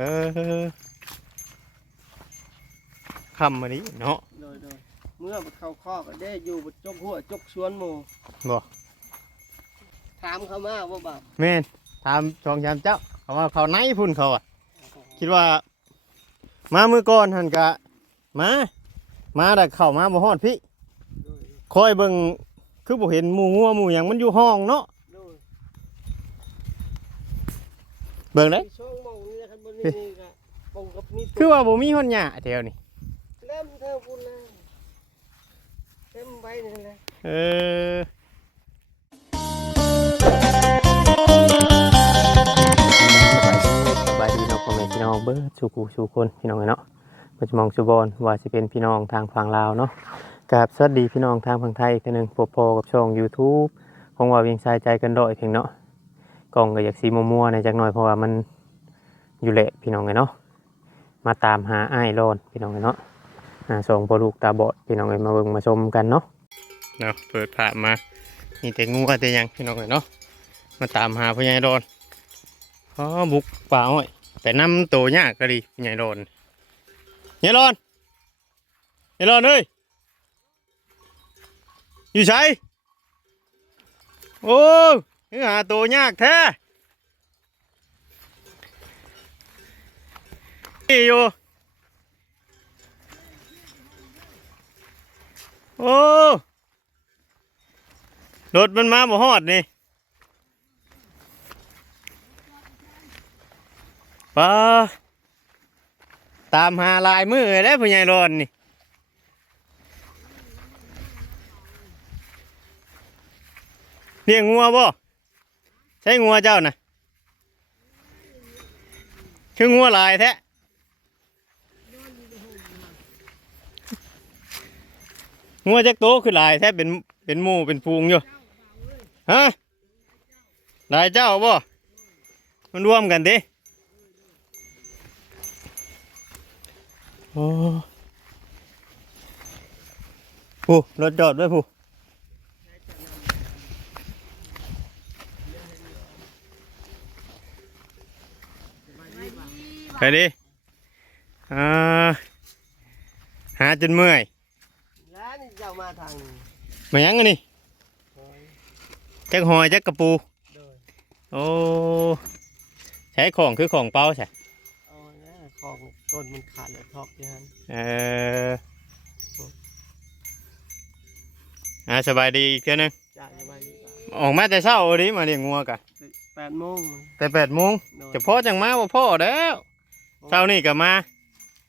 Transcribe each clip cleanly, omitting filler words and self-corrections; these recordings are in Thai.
เออคำมานี้เนาะโดยเมื่อเข้าคอกก็ได้อยู่จกหัวจกชวนหมู่บ่ถามเขามาว่าแบบแม่นถามชองชามเจ้าเขาว่าเขาไหนพุ่นเขาอ่ะคิดว่ามามือก่อนหันกะมาแต่เข้ามาบ่ฮอดพี่คอยเบิ่งคือบ่เห็นหมู่งัวหมู่หยังมันอยู่ห้องเนาะเบิ่งได้คือว่าบ่มีคนหญ้าแถวนี้เล่มเท่าพุ่นเลยเล่มไว้นี่แหละสบายดีเนาะพ่อแม่พี่น้องเบิดสู่คนพี่น้องเนาะปัจจุบันสุบอนว่าสิเป็นพี่น้องทางฝั่งลาวเนาะกับสวัสดีพี่น้องทางฝั่งไทยอีกทีนึงพบกับช่อง YouTube ของว่าเวียงสายใจกันดอยเพียงเนาะกล่องก็อยากสีมัวๆในจักหน่อยเพราะว่ามันอยู่เละพี่น้องเนาะมาตามหาอ้ายโลนพี่น้องเนาะส่งพอลูกตาบอดพี่น้องมาเบิ่งมาชมกันเนาะเปิดผ่ามามีแต่งูแต่ยังพี่น้องเนาะมาตามหาพ่อใหญ่โลนบุกป่าอ้อยแต่น้ำโตยากก็ดีพ่อใหญ่โลนใหญ่โลนเอ้ยอยู่ใช่โอ้ยหาโตยากแท้อยู่โอ้รถมันมาบ่ฮอดนี่ป้าตามหาลายมือได้ผู้ใหญ่ร้อนนี่เลี้ยงงัวบ่ใช่งัวเจ้านะคืองัวลายแท้งัวจักโตคือลายแท้เป็นหมู่เป็นฟูงอยู่ฮะลายเจ้าบ่มันรวมกันดิโอ้ผู้รถจอดด้วยผู้ไปดิหาจนเมื่อยแล้วนี่เจ้ามาทางมายังไงนี่จักหอยจักกระปูโอ้ใช้ของคือของเป้าใช่ของต้นมันขาดเลยทอกยันสบายดีอีกเท่านึงออกมาแต่เช้าดิมาเลี้ยงงัวกะ8 โมงแต่8 โมงจะพ่อจังมาบ่พ่อแล้วเช้านี่ก็มา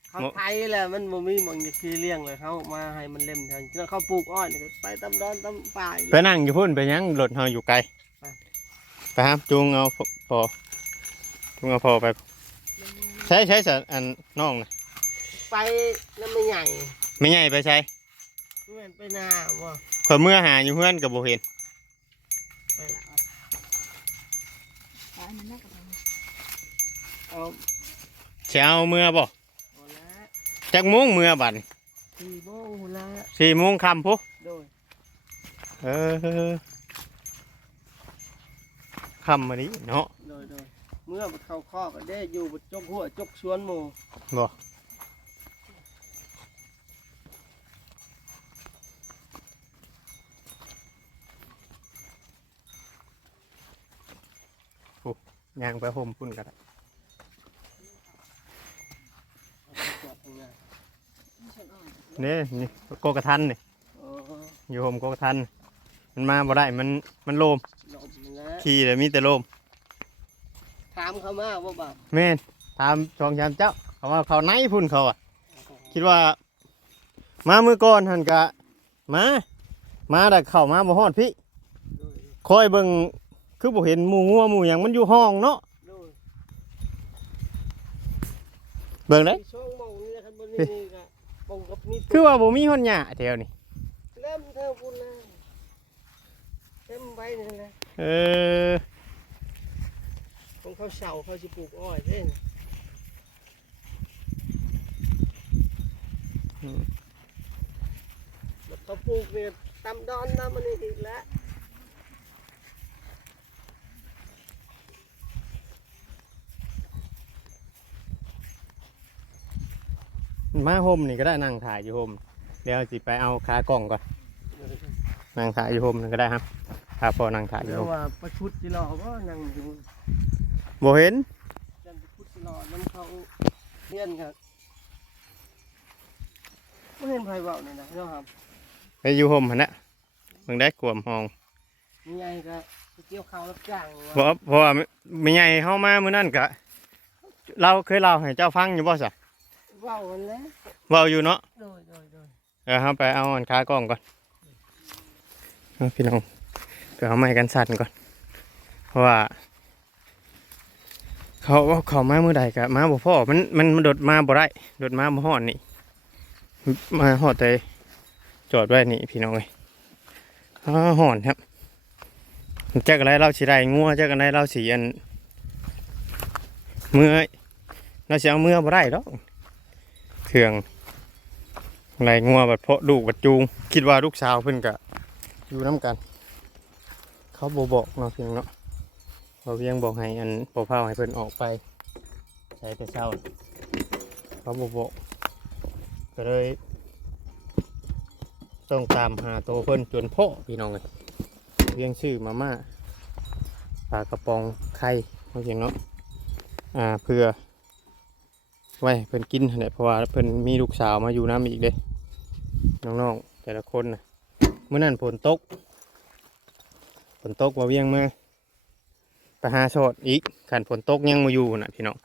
เขาไทยแหละมันบ่มีมันจะคือเลี้ยงเลยเขามาให้มันเล่มแทนแล้วเขาปลูกอ้อยไปตามดอนตามป่าไปนั่งอยู่พุ่นไปยังรถเฮาอยู่ไกลไปครับจูงเอาพอไปใช้อันน้องนะไปนั่นไม่ใหญ่ไปใช้ไปนาว่ข่อยเมื่อหาอยู่เพื่อนกับโบเห็นเช้าเมื่อบ่จักโมงเมื่อบัด4 โมงค่ำปุ๊ค่ำมานี้เนาะเมื่อเข้าคอกก็ได้อยู่จกหัวจกชวนหมู่บ่ย่างไปห่มพุ่นกันนี่โกกระทันนี่อยู่ห่มโกกระทันมันมาบ่ได้มันโลมขี่แต่มีแต่โลมถามเขามาว่าแบบแม่นถามชองชามเจ้าเขาว่าเขาไหนพุ่นเขาอ่ะคิดว่ามามือก่อนหันกะมาแต่เข้ามาบ่ฮอดพี่คอยเบิ่งคือบ่เห็นหมู่งัวหมู่หยังมันอยู่ห้องเนาะเบิ่งได้คือว่าบ่มีคนหญ้าแถวนี้เล่มเท่าพุ่นเลยเล่มไว้นี่แหละของเขาเสาเขาจะปลูกอ้อยเด้เขาปลูกเนี่ยตำดอนน้ำมันอีกแล้ว มาห่มนี่ก็ได้นั่งถ่ายอยู่ห่มเดี๋ยวสิไปเอาขากล้องก่อนนั่งถ่ายอยู่ห่มนี่ก็ได้ครับพาพอนั่งถ่ายอยู่ เรีย ห่ ก ม ว่าประชุดจิรอก็นั่งอยู่ บ่เห็น จันประชุดจิรอมันเขาเรียนครับไม่เห็นไผเว้านี่นะเนาะครับ ไปอยู่ห่มหั่นน่ะเบิ่งได้กวมห้อง มีไงก็ไปเกี่ยวข้าวรับจ้าง เพราะว่าไม่ใหญ่เฮามามื้อนั้นก็เราเคยเล่าให้เจ้าฟังอยู่บ่ซะ เว้ามันแหล้ว เว้าอยู่เนาะ โดย เฮาไปเอาอันขากล้องก่อนเอาพี่น้องไปเอาไม้กันสั่นก่อนเพราะว่าเขามามื้อใดก็มาบ่พอมันโดดมาบ่ได้โดดมาบ่ฮอดนี่มาฮอดแต่จอดไว้นี่พี่น้องเอ้ยฮ้อนครับจักอะไรเราสิได้งัวจักอะไรเราสิอันเมื่อเราสิเอาเมื่อบ่ได้ดอกเครื่องไรงัวบัดเพาะลูกบัดจูงคิดว่าลูกสาวเพิ่นก็อยู่น้ำกันเขาบ่บอกเนาะเพียงเนาะเขาเพียงบอกให้อันปอเผาให้เพิ่นออกไปใช้แต่เช้าเขาบ่บอกก็เลยต้องตามหาตัวเพิ่นจนพ่อพี่น้องเลยเรียงชื่อมาม่าปลากระป๋องไข่เนาะเพียงเนาะเพื่อไว้เพิ่นกินนั่นแหละเพราะว่าเพิ่นมีลูกสาวมาอยู่น้ำอีกเด้น้องๆแต่ละคนนะเมื่อนั้นฝนตกว่าเวียงมาไปหาโสดอีกขันฝนตกยังมาอยู่นะพี่น้อง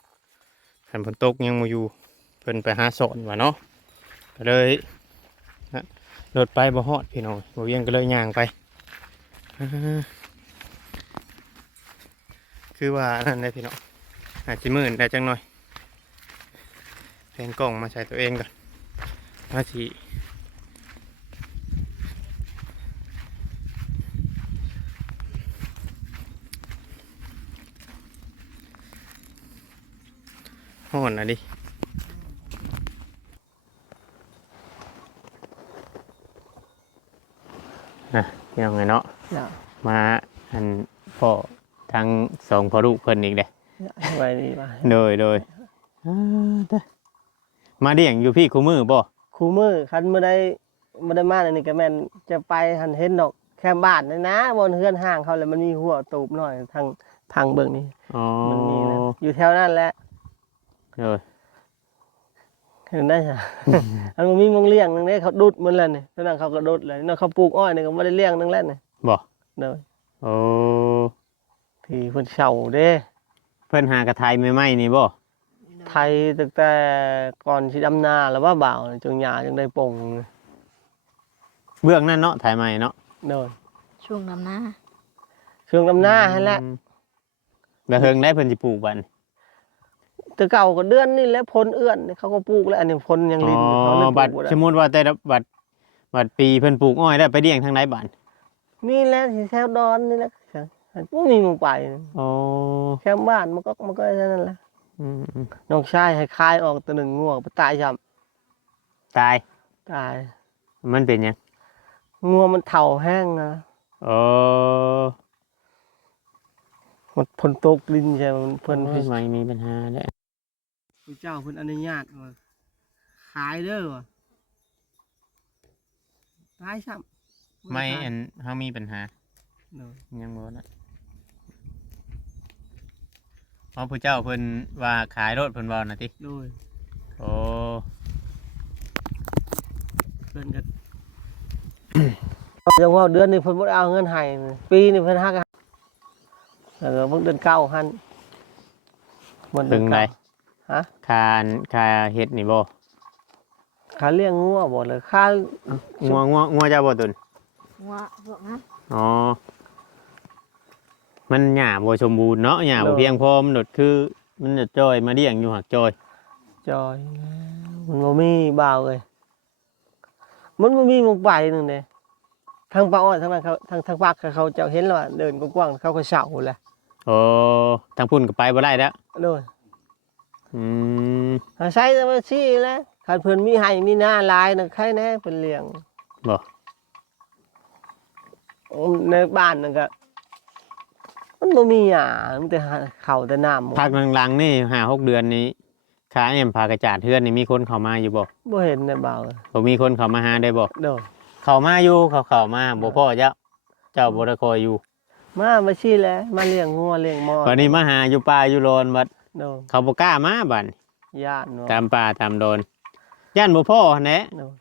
ขันฝนตกยังมาอยู่เพิ่นไปหาโสดว่าเนาะก็เลยรถไปบ่ฮอดพี่น้องบ่เวียงก็เลยย่างไปคือว่านั่นได้พี่น้องอาจจะมื่นได้จังหน่อยแพนกล้องมาใส่ตัวเองก่อนมาสิห่อนนะดิยังไงเนาะ อย่า มาอันพ่อทั้งสองพ่อลูกเพิ่นอีกเด้ ไว้นี่มา โดยมาเดี่ยงอยู่พี่คูมือบ่ ครูมือคันเมื่อได้มาอันนี้ก็แม่นจะไปหันเห็นดอกแค่บ้านนี่นะบนเฮือนห้างเขาเลยมันมีหัวตูบหน่อยทางเบิ่งนี่ อ๋อ มันมีนะอยู่แถวนั้นแหละ โดย เห็นได้จ้ะ อันมันมีมงเลี้ยงนึงเนี่ยเขาดุดมันแล้วนี่ตอนนั้นเขาก็ดุดเลยนั่นเขาปลูกอ้อยนี่ก็ไม่ได้เลี้ยงนึงแล้วนี่ บ่ เด้อ โอ้ ที่เพิ่นเช่าเด้ เพิ่นหากระไทยใหม่ๆนี่บ่ ไทยตั้งแต่ก่อนสิดำนาแล้วว่าบ่าวจงหญ้าจังได้ปลง เบื้องนั่นเนาะไทยใหม่เนาะ เด้อ ช่วงนำหน้า ช่วงดำนาหั่นแหละ แล้วเฮิงได้เพิ่นสิปลูกบัดนี้ แต่เก่าก็เดือนนี่แหละพ้นเอื้อนเขาก็ปลูกแล้วอันนี้พ้นยังลิ้นเขาเลยป บัด ลูกบ่ ส ได้ มมุติว่าแต่ละบัดปีเพิ่นปลูกอ้อยได้ไปเดี่ยงทางไหนบัด นี่แหละที่แถวดอนนี่แหละบ่มีหมู่ไป อ๋อ แค่บ้านมันก็เท่านั้นแหละ อืม น้องชายให้คายออกตัวหนึ่งงัวไปตายช้ ตาย ำตาย มันเป็นหยัง งัวมันเฒ่าแห้งนะ อ๋อ มันพ้นตกดินใช่มันเพิ่น ไม่มีปัญหาแล้ว พระเจ้าเพิ่นอนุญาตว่าขายเด้อว่ะตายช้ำ ไม่อันเฮามีปัญหา เด้อ ยังบ่นะเพราะผู้เจ้าเพิ่นว่าขายรถเพิ่นบ่น่ะติ โดย โอ้ เพิ่นก็ จังว่าเดือนนี้เพิ่นบ่ได้เอาเงินให้ปีนี้เพิ่นฮักแล้วก็เบิ่งเดือนเก้าหั่นหมดเดื ถึ อน งไหน เก้าฮะ ค่าเฮ็ดนี่บ่ ค่าเลี้ยงงัวบ่เลยค่า งัวเจ้าบ่ตุน ว่าพวกนั้น อ๋อมันหญ้าบ่สมบูรณ์เนาะหญ้าบ่เพียงพอมันโดดคือมันจะจ้อยมาเลี้ยงอยู่หักจ้อย จอยมันบ่มีบ่าวเลยมันบ่มีหมกใบนึงเด้ทางป้าอ้อยทางนั้นเขาทางภาคเขาเจ้าเห็นแล้วว่าเดินกว้างๆเขาก็เฉาแหละ โอ้ทางพุ่นก็ไปบ่ได้แล้ว โดย อืม อาศัยแต่ว่าซี่แหล้วคันเพิ่นมีให้มีหน้าหลายน่ะใครแน่เพิ่นเลี้ยง บ่ ในบ้านนั่นก็มันบ่มีหญ้ามีแต่ข้าวแต่น้ำ พักหลังๆนี่5-6 เดือนนี้ ขาเอ็มพากระจาดเทือนนี่มีคนเข้ามาอยู่บ่ บ่เห็นในบ่าวเลย บ่มีคนเข้ามาหาได้บ่ โดย เข้ามาอยู่เขาเข้ามาบ่พ่อเจ้าบ่ได้คอยอยู่ มาชี้แหล้วมาเลี้ยงงัวเลี้ยงหมอ วันนี้มาหาอยู่ป่าอยู่โลนบัด โดย เขาบ่กล้ามาบัด ญาติเนาะ ตามป่าตามโดนย่านบ่พ่อแหนะ โดย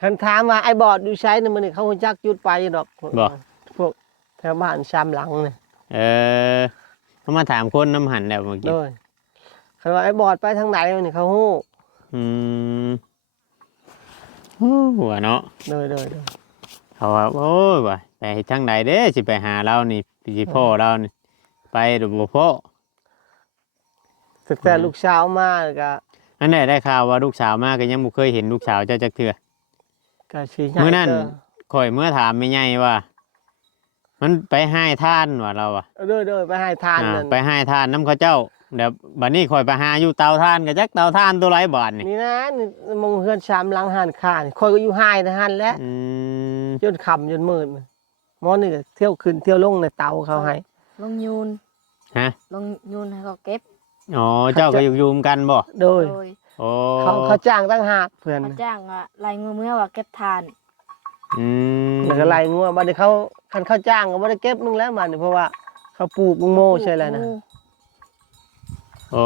คันถามว่าไอ้บอดอยู่ใช้นี่มันนี่เขารู้จักจุดไปดอก บ่ พวกแถวบ้านชามหลังนี่ เขามาถามคนน้ำหันแล้วเมื่อกี้ โดยคันว่าไอ้บอดไปทางไหนมันนี่เขาฮู้ อืมหัวเนาะ โดย เขาว่าโอ้ยว่ะไปทางไหนเด้สิไปหาเรานี่สิพ่อเรานี่ไปหรือบ่พ่อ ตั้งแต่ลูกสาวมาก็ อันไหนได้ข่าวว่าลูกสาวมาก็ยังบ่เคยเห็นลูกสาวเจ้าจักเทื่อ ก็สิใหญ่ มื้อนั้น เด้อ ข่อยเมื่อถามแม่ใหญ่ว่า มันไปให้ท่านว่าเราอ่ะ เด้อไปให้ทานนั่น ไปให้ท่านน้ำเขาเจ้าเดี๋ยวบัดนี้ข่อยไปหาอยู่เตาท่านก็จักเตาท่านตัวไรบาทนี่ นี่นะนี่มองเฮือนชามหลังหันข้านี่คอยก็อยู่ให้นะหันแหล้ว อืม จนค่ำจนมืดหมอนี่ก็เที่ยวขึ้นเที่ยวลงในเตาเขาให้ ลงยูน ฮะ ลงยูนให้เขาเก็บ อ๋อเจ้าก็อยู่ยุมกันบ่ โดย โดย โอ้ เขาจ้างตั้งหากเพื่อน เขาจ้างว่าลายงูเมื่อว่าเก็บทาน อืม แล้วก็ไล่งัวบัดนี้เขาคันเขาจ้างก็บ่ได้เก็บนึงแล้วมันนี่เพราะว่าเขาปลูกมุงโมใช่แล้วนะ โอ้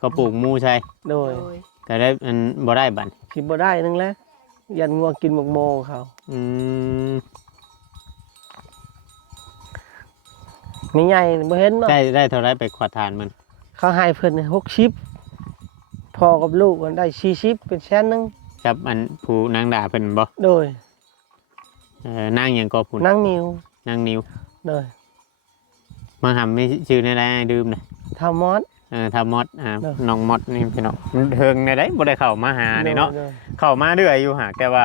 ก็ปลูกหมูใช่ โด โด ย ย แต่ได้มันบ่ได้บัด คิดบ่ได้นึงแล้วยันงัวกินมุงโมเขา อืม มีใหญ่บ่เห็นบ่ ได้เท่าไรไปขอทานมัน เขาให้เพิ่น60พ่อกับลูกมันได้40เป็นแสนนึง ครับอันผู้นางด่าเพิ่นบ่ โดย นางหยังก็ผู้ นางนิวน างนิว โดย มาหำไม่ชื่อในใดดื่มนะ ทามอส ทามอด เนอะ น้องมอดนี่พี่น้องมันเทิงในได้บ่ได้เข้ามาหานี่เนาะ โดย เข้ามาเรื่อยอยู่หากแต่ว่า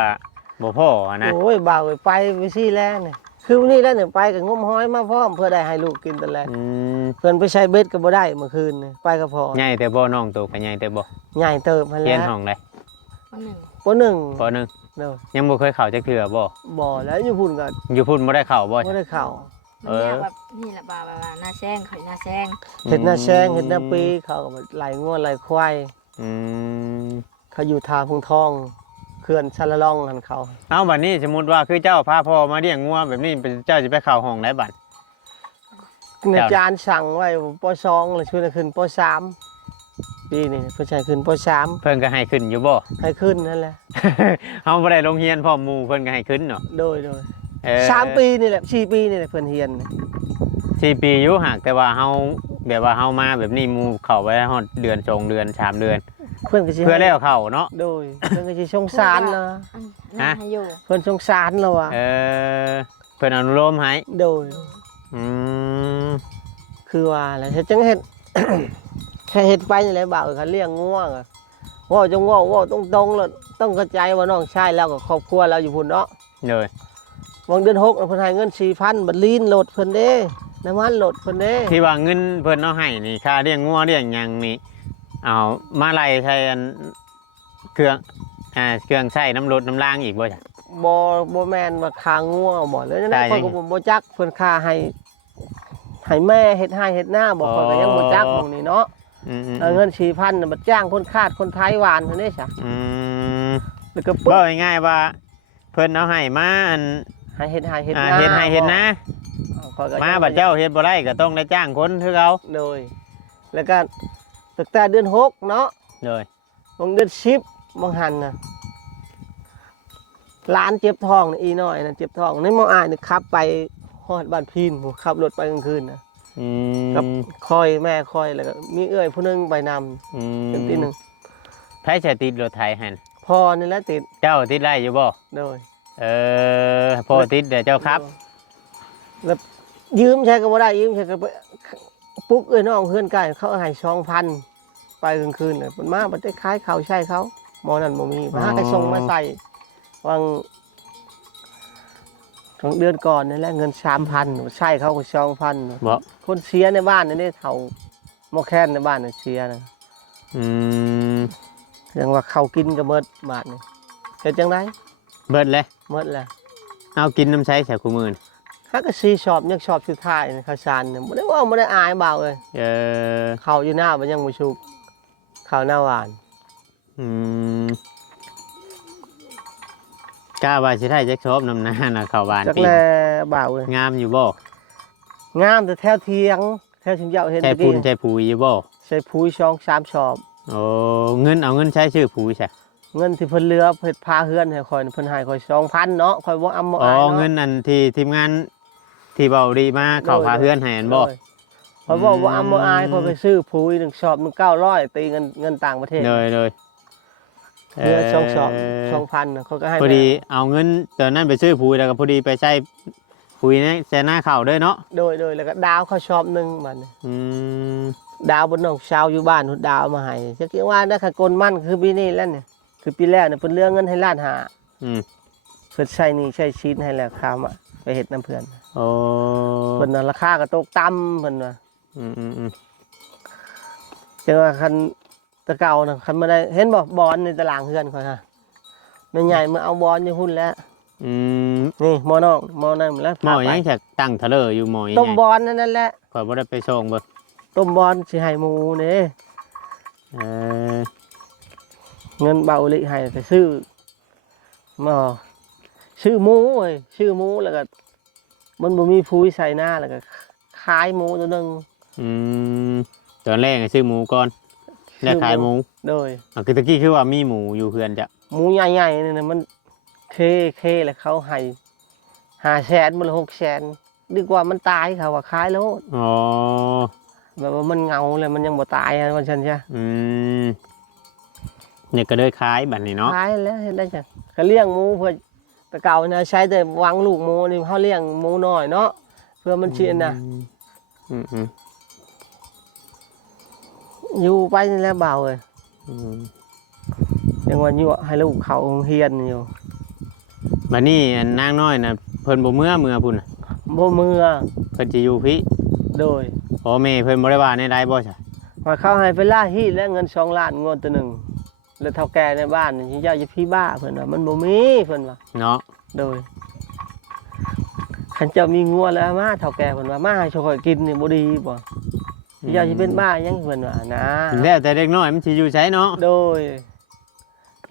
บ่พ่อนะ โอ้ยบ่าวไปซี่แล้วนี่คือวันนี้แล้วเนี่ยไปกับงมหอยมาพร้อมเพื่อได้ให้ลูกกินตอนแรก อืม เพิ่นไปใช้เบ็ดก็บ่ได้เมื่อคืนนี่ไปก็พอ ใหญ่แต่บ่น้องโตก็ใหญ่แต่บ่ ใหญ่เติบมา เรีย แล้ น ว ห้องใด วันหนึ่ง ปหนึ่ง ปหนึ่ง เด้อ ยังบ่เคยเข้าจักเทื่อบ่ บ่แล้วอยู่พุ่นก็ อยู่พุ่นบ่ได้เข้าบ่ บ่ได้เข้า มันยากแบบนี่แหละบ่าหน้าแซงข่อยหน้าแซง เฮ็ดนาแซงเฮ็ดนาปีเขาก็ไหลงัวไหลควาย อืม เขาอยู่ทางพุงทองเขื่อนชะละล่องหันเขา เอาบัดนี้สมมุติว่าคือเจ้าพาพ่อมาเลี้ยงงัวแบบนี้เป็นเจ้าสิไปเข้าห้องไหนบัด อาจารย์สั่งไว้ป .2 แล้วช่วยให้ขึ้นป .3 ปีนี้เพิ่นใช้ขึ้นป เพิ่นก็ให้ขึ้นอยู่บ่ .3 ให้ขึ้นนั่นแหละ เฮาบ่ได้ลงเรียนพร้อมหมู่เพิ่นก็ให้ขึ้นเนาะ โดย เออ 3 ปีนี่แหละ4 ปีนี่แหละเพิ่นเรียน 4 ปีอยู่หากแต่ว่าเฮาแบบว่าเฮามาแบบนี้หมู่เข้าไปฮอดเดือน2เดือน3เดือน เพิ่นก็สิ เพื่อแล้วเข้าเนาะ โดยเพิ่นก็สิสงสารนะ อันนั่นให้อยู่ เพิ่นสงสารเราอ่ะ เออเพิ่นอนุโลมให้ โดย อืม คือว่าอะไรเฮ็ดจังเฮ็ด แค่เฮ็ดไปนี่แหละบ่าวเขาเลี้ยงงัวก็เว้าจังเว้าตรงๆแล้วต้องเข้าใจว่าน้องชายเรากับครอบครัวเราอยู่พุ่นเนาะ เลย วางเดือน6เพิ่นให้เงิน 4,000 บัดลีนโหลดเพิ่นเด้น้ำมันโหลดเพิ่นเด้ ที่ว่าเงินเพิ่นเอาให้นี่ค่าเลี้ยงงัวเลี้ยงหยังนี่เอามาไล่ใช้อันเครื่องใช้น้ำรดน้ำล้างอีกบ่จ้ะ บ่แม่นว่าค่างัวบ่เลยนั่น ได้ ข้อยก็บ่จักเพิ่นค่าให้แม่เฮ็ดให้เฮ็ดหน้าบ่ข้อยก็ยังบ่จักตรงนี้เนาะ อืม เอาเงิน 4,000น่ะบัดจ้างคนคาดคนไทยหวานเท่านี้ซะ อืม แล้วก็ บ ปึ๊ อบ กง่ายๆว่า เพิ่นเอาให้มาอัน ให้เฮ็ดให้เฮ็ด เฮ็ ห ด น้า ให้เฮ็ดนะ ข้อยก็ยัง มาบัดเจ้าเฮ็ดบ่ได้ก็ต้องได้จ้างคนคือเขา โดยแล้วก็ตั้งแต่เดือน6เนาะ เลย บางเดือน10บางหันน่ะหลานเจ็บท้องนี่อีน้อยน่ะเจ็บท้องนี่หมออ้ายนี่ขับไปฮอดบ้านพีนผมขับรถไปกลางคืนน่ะ อื กับ ม คอยแม่คอยแล้วก็มีเอื้อยผู้หนึงไปนำ อืม เป็นตีหนึง ไผสิติดรถไถหั่น พ่อนี่แหละติด เจ้าติดได้อยู่บ่ โดย พ่อติดเดี๋ยวเจ้าครับ แล้วยืมใช้ก็บ่ได้ยืมใช้ก็บ่ปุ๊กเอ้ยน้องเพื่อนใกล้เขาให้ 2,000 ไปกลางคืนน่ะเพิ่นมาบ่ได้ขายข้าวใช้เขาหมอนั่นบ่มีมาหาก็ส่งมาใส่วางของเดือนก่อนนี่แหละเงิน 3,000 ใช้เขาก็ 2,000 บ่ คนเสียในบ้านนี่เฒ่าหมอแค้นในบ้านน่ะเสียนะ อืม ยังว่าเขากินก็หมดบาทนี่เฮ็ดจังได๋ เบิดเลย หมดแล้ว เอากินน้ำใช้แถวคู่มือนี่ ถ้าก็ซีชอบยังชอบสุดท้ายนี่ข้าวสารนี่บ่ได้ว่าบ่ได้อายเบาเลย เออ เขาอยู่หน้ามันยังบ่ชุก ข้าวหน้าหวาน อืมกล้าว่าสิได้จักชอบน้ำหน้าน่ะข้าวหวาน จัก ปี แลบ่าวเอ้ย งามอยู่บ่ งามแต่แถวเทียงแถวถึงเจ้าเห็น ใช่ ตะ พุ่ กี้ นใช่ปุ๋ยอยู่บ่ ใส่ปุ๋ยช่อง3ชอบ โอ้เงินเอาเงินใช้ชื่อปุ๋ยใช่ เงินที่เพิ่นเหลือเพิ่นพาเฮือนให้ข่อยเพิ่นให้ข่อย 2,000 เนาะข่อยบ่อำบ่ อ๋อ อายเนาะ เงินอันที่ทีมงานที่เบาดีมาเข้าพาเพื่อนให้อันบ่ โดยข่อยบอกว่าอำบ่อายข่อยไปซื้อปุ๋ย1ชอบ900ตีเงินต่างประเทศ เลย เหลือ2ชอบ 2,000น่ะเขาก็ให้ พอดีเอาเงินตอนนั้นไปซื้อปุ๋ยแล้วก็พอดีไปใช้ปุ๋ยในแซน่าข้าวด้วยเนาะ โดยแล้วก็ดาวเขาชอบหนึงบัดนี้ อืม ดาวบนน้องชาวอยู่บ้านหุดดาวมาให้จักว่าได้ค่ะกลมั่นคือปีนี้แล้วเนี่ยคือปีแรกเนี่ยเพิ่นเลือกเงินให้ล้านหา อืม เพิ่นใช้หนี่ใช้ชิ้นให้แล้วคามไปเฮ็ดน้ำเพิ่น โอ้ เพิ่นน่ะราคาก็ตกต่ำเพิ่นว่า อืม จังว่าคันแตะเก่าน่ะคันบ่ได้เห็นบ่บอลในตารางเฮือนข่อยฮะแม่ใหญ่มาเอาบอลอยู่หุ้นแล้ว อืม นี่หมอน้องหมอนั่นแล้ว หมอ พาไป ยังจะตั้งทะเลอยู่หมอยัง ต้ม ไง บอลนั่นแหละ ข่อยบ่ได้ไปส่งเบ่ ต้มบอลสิให้หมูนี่ เออ เงินเบาลิให้ไปซื้อมาซื้อหมูเว้ยซื้อหมูแล้วก็มันบ่มีผู้ใส่หน้าแล้วก็ขายหมูตัวหนึง อืมตอนแรกให้ซื้อหมูก่อนแล้วขายหมู โดย อ่ะคือตะกี้คือว่ามีหมูอยู่เพื่อนจ้ะ หมูใหญ่ๆนี่นะมันเคแล้วเขาให้500,000บ่ละ600,000ดีกว่ามันตายเขาว่าขายแล้ว อ๋อ แบบว่ามันเหงาเลยมันยังบ่ตายอะว่าซั่นซะ อืมเนี่ยก็เลยขายบัดนี้เนาะ ขายแล้วเฮ็ดได้จังก็เลี้ยงหมูเพื่อแต่เก่านะใช้แต่วางลูกหมูนี่เฮาเลี้ยงหมูน้อยเนาะเพื่อมันสิอันน่ะ อืม อยู่ไปนี่แหละเบาเอ้ย อืม ยังว่าอยู่ให้ลูกเขาโรงเรียนอยู่ บัดนี้อันนางน้อยน่ะเพิ่นบ่เมื่อพุ่นน่ะ บ่เมื่อ เพิ่นสิอยู่พี่ โดย พ่อแม่เพิ่นบ่ได้ว่าในใดบ่ใช่ ว่าเขาให้ไปล่าฮีดและเงิน2ล้านงวดตัวหนึงแล้วเฒ่าแก่ในบ้านนี่เจ้าอยู่พี่บ้าเพิ่นว่ามันบ่มีเพิ่นว่า เนาะ โดยคันเจ้ามีงัวแล้วมาเฒ่าแก่เพิ่นว่ามาให้ช่วยกินนี่บ่ดีบ่เจ้าสิเป็นบ้าหยังเพิ่นว่านะ แล้วแต่เด็กน้อยมันสิอยู่ไสเนาะ โดย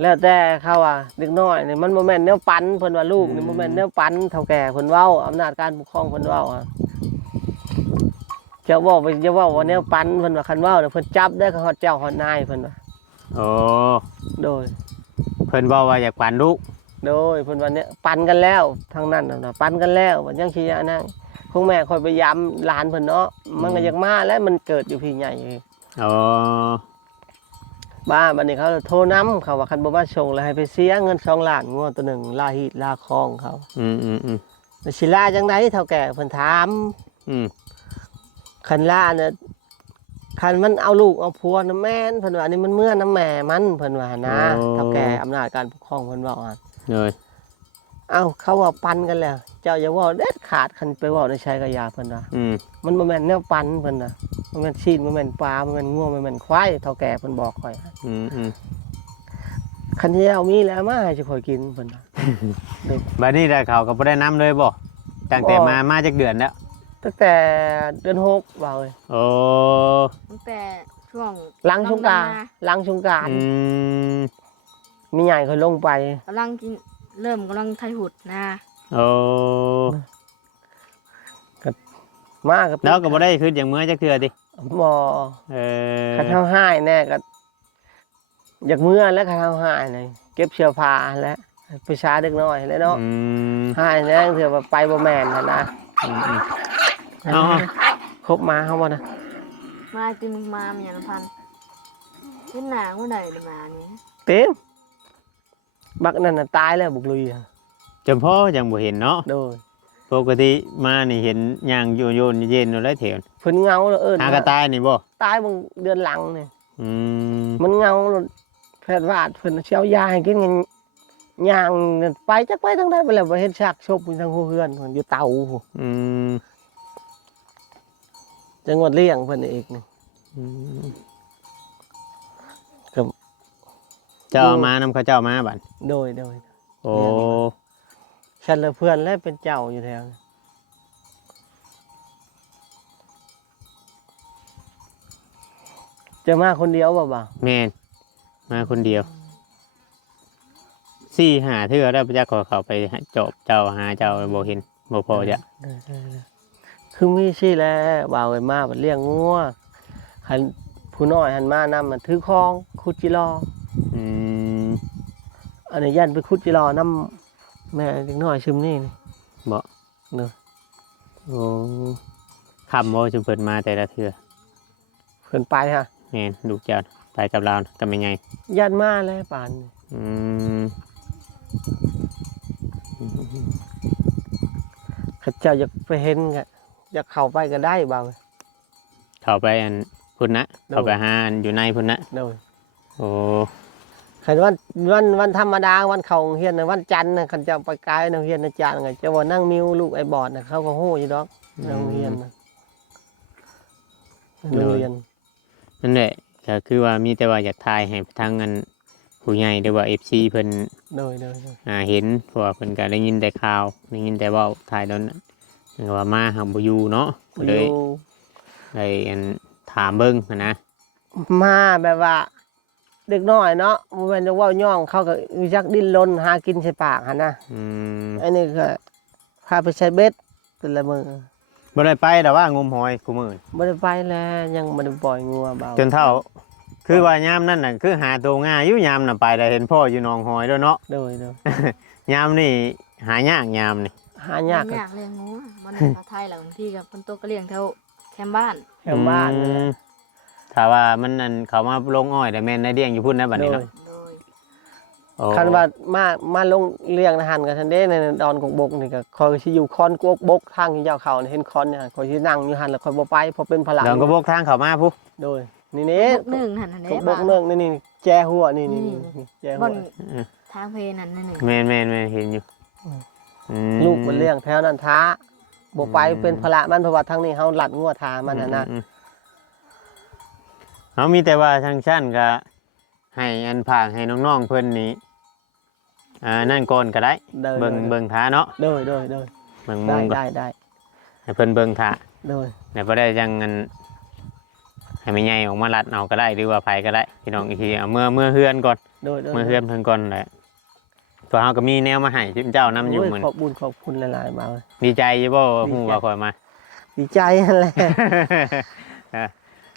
แล้วแต่เขาว่าเด็กน้อยนี่มันบ่แม่นแนวปันเพิ่นว่าลูกนี่บ่แม่นแนวปันเฒ่าแก่เพิ่นเว้าอำนาจการปกครองเพิ่นเว้าอะเจ้าเว้าไปจะเว้าว่าแนวปันเพิ่นว่าคันเว้าเนี่ยเพิ่นจับได้ก็ฮอดเจ้าฮอดนายเพิ่นว่า โอ้ โดย เพิ่นบอกว่าอยากปั่นลูก โดยเพิ่นว่าเนี่ยปันกันแล้วทางนั้นน่ะปันกันแล้วว่ายังสิอันนั้นคงแม่คอยไปย้ำหลานเพิ่นเนาะมันก็อยากมาแล้วมันเกิดอยู่พี่ใหญ่ อ๋อ บ้านบัดนี้เขาโทรนํเขาว่าคันบ่มาส่งแล้วให้ไปเสียเงิน2ล้านงวดตัวหนึงลาฮีดลาคองเขา อืม แล้วสิลาจังไดเฒ่าแก่เพิ่นถาม อืม คันลาเนี่ยคันมันเอาลูกเอาผัวน่ะแม่นเพิ่นว่านี่มันเมื่อน้ำแม่มันเพิ่นว่านะเฒ่าแก่อำนาจการปกครองเพิ่นเว้าว่า เลย เอ้าเขาว่าปันกันแล้ว เจ้าอย่าเว้าเด็ดขาดคันไปเว้าในชัยกะยาเพิ่นว่า อืม มันบ่แม่นแนวปันเพิ่นน่ะมันแม่นชีนบ่แม่นปลาบ่แม่นงัวบ่แม่นควายเฒ่าแก่เพิ่นบอกข่อย อืม คันที่เอามีแล้วมาให้สิข่อยกินเพิ่นว่า บัดนี้ได้เขาก็บ่ได้น้ำเลยบ่ตั้งแต่มาจากเดือนแล้ว ตั้งแต่เดือน6ว่าเอ้ย โอ้ ตั้งแต่ช่วง หลังสงกรานต์หลังสงกรานต์ อืม มีใหญ่ค่อยลงไป กำลังกินเริ่มกำลังไทยหุดนะ โอ้ มากับ แล้วก็บ่ได้ขึ้นอย่างเมื่อจักเทื่อติ บ่ เออ คันเฮาหายแน่ก็อยากเมื่อแล้วคันเฮาหายนี่เก็บเสื้อผ้าแล้วไปช้าเด็กน้อยแล้วเนาะ อืม หายแน่เถื่อว่าไปบ่แม่นหั่นนะ เอา ครบมาเฮาบ่นะ มาติมมามีอย่างละพันเห็นหนาเมื่อไหร่เลยมานี่ เต็มบักนั่นน่ะตายแล้วบุกลุยอะ จำพ่อจังบ่เห็นเนาะ โดย ปกติมานี่เห็นย่างโยนเย็นอยู่แล้วแถว เพิ่นเหงาแล้วเอิ้น หากระต่ายนี่บ่ ตายบางเดือนหลังนี่ อืม มันเหงาแล้วแพทย์วาดเพิ่นสิเอายาให้กินกันย่างนั่นไปจักไปทางใดไปแล้วบ่เห็นซากศพอยู่ทางหัวเฮือนเพิ่นอยู่เตาพู้ อืม จังหวัดเลี้ยงเพิ่นอีกนี่ ครับ เจ้าเอามานำเขาเจ้ามาบัด โดย โอ้ ฉันและเพื่อนและเป็นเจ้าอยู่แถวนี้ จะมาคนเดียวบ่บ่าว แม่นมาคนเดียว4-5เทื่อได้พระเจ้าขอเขาไปจอบเจ้าหาเจ้าบ่เห็นบ่พอจะ คือมีสิแหล้วบ่าวไว้มาบัดเลี้ยงงัวหันผู้น้อยหันมานำมันถือคองขุดจิรอ อืม อันนี้ยันไปขุดจิรอนำแม่เด็กน้อยซึมนี่นี่ บ่ เด้อ โอ้คำบ่จุเพิ่นมาแต่ละเทื่อ เพิ่นไปฮะ แม่นลูกเจ้าไปกับเราก็ไม่ไง ยันมาแล้วป่านนี้ อืม เขาเจ้าอยากไปเห็นก็อยากเข้าไปก็ได้บ่าว เข้าไปอันพุ่นนะเข้าไปหาอันอยู่ในพุ่นนะ เด้อ โอ้ คันวันธรรมดาวันเข้าโรงเรียนน่ะวันจันทร์น่ะคันเจ้าไปไกลโรงเรียนอาจารย์ก็จะว่านั่งมิวลูกไอ้บอดน่ะเขาก็ฮู้อยู่ดอกโรงเรียนน่ะโรงเรียน นั่นแหละก็คือว่ามีแต่ว่าอยากทายให้ทางอันผู้ใหญ่หรือว่า FC เพิ่น โดย เห็นเพราะว่าเพิ่นก็ได้ยินแต่ข่าวได้ยินแต่เว้าทายแล้วว่ามาหาบ่อยู่เนาะก็เลย อยู่ ได้อันถามเบิ่งหั้นนะ มาแบบว่า เด็กน้อยเนาะบ่แม่นจะเว้าย่องเขาก็รู้จักดิ้นรนหากินใส่ปากหั่นนะ อืม อันนี้ก็พาไปใช้เบ็ดแต่ละมื้อ บ่ได้ไปแต่ว่างมหอยกูมื้อ บ่ได้ไปแล้วยังบ่ได้ปล่อยงัวเบา จนเท่า คือว่ายามนั่นน่ะคือหาตัวง่ายอยู่ยามน่ะไปได้เห็นพ่ออยู่หนองหอยด้วยเนาะ โดย ยามนี่หายากยามนี่ หายาก อยากเลี้ยงงูมันภาไทยแหละบางทีกับคนโตก็เลี้ยงแถวแคมป์บ้าน แถวบ้านนั่นแหละ ถ้าว่ามันนั่นเขามาลงอ้อยแต่แม่นได้เลี้ยงอยู่พุ่นนะบัดนี้ โด เนาะ ย โดย โอ้ คันว่ามาลงเลี้ยงอาหารกับทันเด้ในดอนกกบกนี่ก็คอยสิอยู่คอนกกบกทางที่เจ้าเขานี่เห็นคอนเนี่ยคอยสินั่งอยู่หั่นแล้วคอยบ่ไปเพราะเป็นพลัง ดอนก็บกทางเขามาพุ โดยนี่ บกหนึ่งหันหัน ก เด้ กบกเนืองนี่แจหัวนี่แจหั บ วน ทางเพนั่นนั่นหนึ่ง แม่นเห็นอยู่ลูกมันเลี้ยงแถวนั้นท้าบ่ไปเป็นพละมันเพราะว่าทางนี้เฮาลัดงัวทามันน่ะนะ เขามีแต่ว่าทางชั้นก็ให้อันผากให้น้องๆเพิ่นนี้นั่นก่อนก็ได้ เด้อ เบิ่งท่าเนาะ เด้อ เบิ่งมุ ได้ งก็ ได้ ให้เพิ่นเบิ่งท่า เด้อ แล้วบ่ได้จังอันให้แม่ใหญ่ออกมารัดเอาก็ได้หรือว่าไผก็ได้พี่น้องอีกทีเอาเมื่อเฮือนก่อน เด้อ เมื่อเฮือนเพิ่นก่อนแหละตัวเฮาก็มีแนวมาให้เจ้านํอยู่มื้อ ขอบบุญขอบคุณหลายๆบ่าว ดีใจอยู่บ่ฮู้ว่าข่อยมา ดีใจนั่นแหละ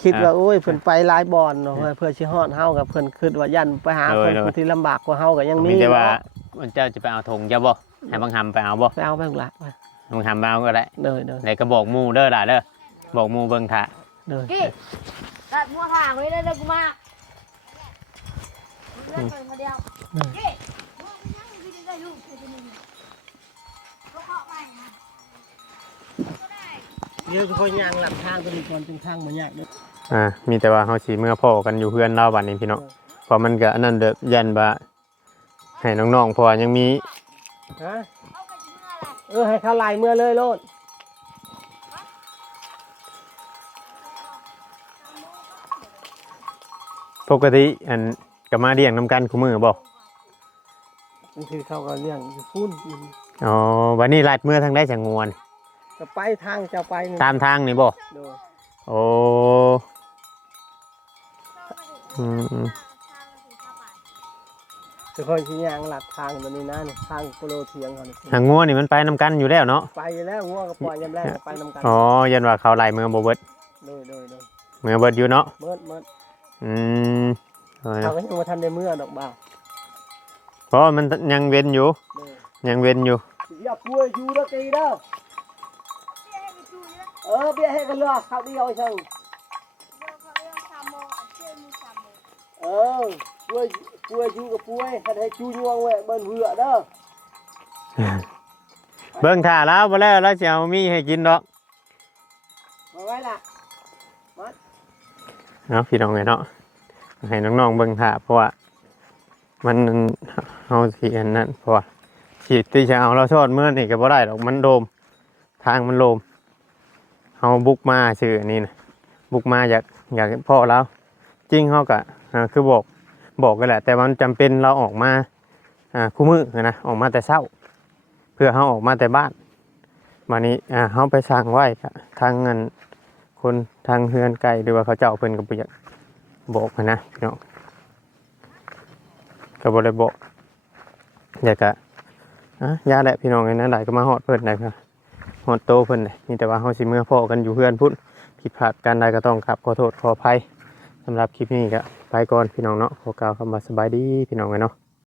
คิดว่าโอ้ยเพิ่นไปหลายบ่อนเนาะเพื่อสิฮอดเฮากับเพิ่นคิดว่ายันไปหาคนที่ลำบากกว่าเฮาก็ยังมี มีแต่ว่าเจ้าจะไปเอาธงเจ้าบ่ให้บังหำไปเอาบ่ ไปเอาไปละ บังหำไปเอาก็ได้ เด้อ แล้วก็บอกหมู่เด้อล่ะเด้อบอกหมู่เบิ่งท่า เด้อ กี้ตัดมัวทางไว้ได้เลยกูมาเล่นคนเดียวกี้ได้ลูกเขาไปนะ เดี๋ยวค่อยย่างหลับทางตัวนี้ก่อนจึงทางบ่ยากเด้อ มีแต่ว่าเฮาสิเมื่อพ่อกันอยู่เพื่อนเราบัดนี้พี่น้องเพราะมันก็อันนั้นเด้อยันว่าให้น้องๆเพราะว่ายังมี ฮะให้เขาไล่เมื่อเลยโลด ปกติอันก็มาเลี้ยงนํกันคู่มื้อบ่ บางทีเขาก็เลี้ยงอยู่พุ่น อ๋อวันนี้ลัดเมื่อทางได้จังงวน ก็ไปทางจะไปนี่ ตามทางนี่บ่ โดย โอ้อืม จะค่อยสิย่างหลับทางตัวนี้นะนี่ทางโปโลเทียงเขานี่ ทางงัวนี่มันไปนํกันอยู่แล้วเนาะ ไปแล้วงัวก็ปล่อยยามแรกก็ไปนำกัน อ๋อยันว่าเขาไล่เมืองบ่เบิด โดย เมืองเบิดอยู่เนาะ เมิด อืมเอา เขา เนาะ ก็ยังบ่ทันได้เมื่อดอกบ่าว เพราะมันยังเว้นอยู่ โดย ยังเว้นอยู่ อย่าป่วยอยู่เด้อกีเด้อเบี้ยให้กันเลยข้าวเดียวเชิงป่วยอยู่กับป่วยให้จูยวงไว้เบิ่นเหือเด้อ เบิ่งท่าแล้วบ่แล้วแล้วสิเอามีให้กินดอก มาไว้ล่ะ เนาะพี่น้องเนาะให้น้องๆเบิ่งท่าเพราะว่ามันเฮาสิอันนั้นเพราะว่าสิที่จะเอาเราทอดมื้อนี่ก็บ่ได้ดอกมันโดมทางมันโลมเฮาบุกมาชื่ออันนี้นะบุกมาอยากพ่อเราจริงเฮาก็คือบอกกันแหละแต่มันจำเป็นเราออกมาคู่มื้อนะออกมาแต่เช้าเพื่อเฮาออกมาแต่บ้านมานี้เฮาไปสร้างไว้ทางเงินคนทางเฮือนไกลหรือว่าเขาเจ้าเพิ่นก็บ่ บอกมานะพี่น้องก็บ่ได้บอกเดี๋ยวก็ยาแหละพี่น้องไอ้นั่นหลายก็มาฮอดเพิ่นได้ครับฮอดโตเพิ่นได้มีแต่ว่าเฮาสิเมื่อพ้อกันอยู่เฮือนพุ่นผิดพลาดกันใดก็ต้องขอโทษขออภัยสำหรับคลิปนี้ก็ไปก่อนพี่น้องเนาะขอกล่าวคำว่าสบายดีพี่น้องเนาะ